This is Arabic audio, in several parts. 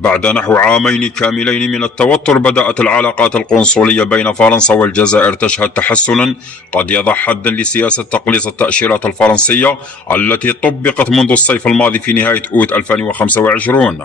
بعد نحو عامين كاملين من التوتر، بدأت العلاقات القنصلية بين فرنسا والجزائر تشهد تحسنا قد يضع حدا لسياسة تقليص التأشيرات الفرنسية التي طبقت منذ الصيف الماضي في نهاية أوت 2025.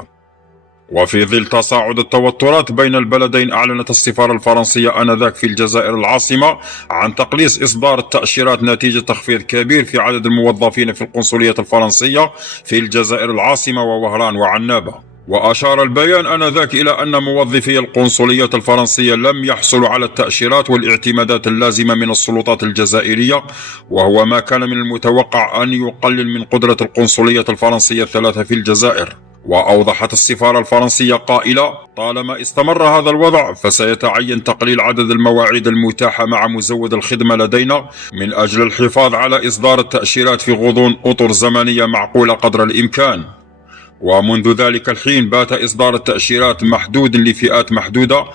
وفي ظل تصاعد التوترات بين البلدين، أعلنت السفارة الفرنسية آنذاك في الجزائر العاصمة عن تقليص إصدار التأشيرات نتيجة تخفيض كبير في عدد الموظفين في القنصلية الفرنسية في الجزائر العاصمة ووهران وعنابة. وأشار البيان آنذاك إلى أن موظفي القنصليات الفرنسية لم يحصلوا على التأشيرات والاعتمادات اللازمة من السلطات الجزائرية، وهو ما كان من المتوقع أن يقلل من قدرة القنصلية الفرنسية الثلاثة في الجزائر. وأوضحت السفارة الفرنسية قائلة: طالما استمر هذا الوضع فسيتعين تقليل عدد المواعيد المتاحة مع مزود الخدمة لدينا من أجل الحفاظ على إصدار التأشيرات في غضون أطر زمنية معقولة قدر الإمكان. ومنذ ذلك الحين بات إصدار التأشيرات محدود لفئات محدودة،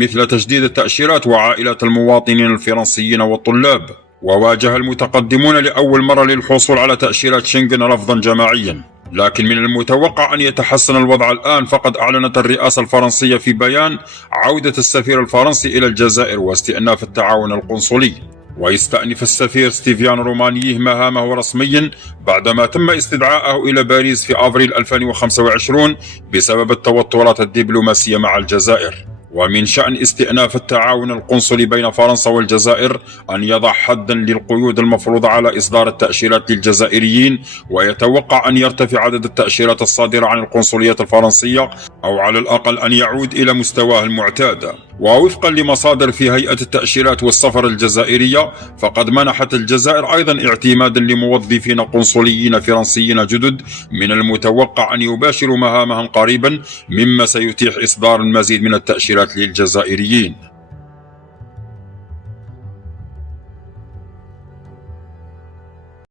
مثل تجديد التأشيرات وعائلات المواطنين الفرنسيين والطلاب. وواجه المتقدمون لأول مرة للحصول على تأشيرات شنغن رفضا جماعيا، لكن من المتوقع أن يتحسن الوضع الآن، فقد أعلنت الرئاسة الفرنسية في بيان عودة السفير الفرنسي إلى الجزائر واستئناف التعاون القنصلي. ويستأنف السفير ستيفيان رومانيه مهامه رسميا بعدما تم استدعائه إلى باريس في أبريل 2025 بسبب التوترات الدبلوماسية مع الجزائر. ومن شأن استئناف التعاون القنصلي بين فرنسا والجزائر أن يضع حدا للقيود المفروضة على إصدار التأشيرات للجزائريين، ويتوقع أن يرتفع عدد التأشيرات الصادرة عن القنصليات الفرنسية، أو على الأقل أن يعود إلى مستواه المعتاد. ووفقا لمصادر في هيئة التأشيرات والسفر الجزائرية، فقد منحت الجزائر أيضا اعتمادا لموظفين قنصليين فرنسيين جدد من المتوقع أن يباشروا مهامهم قريبا، مما سيتيح إصدار المزيد من التأشيرات للجزائريين.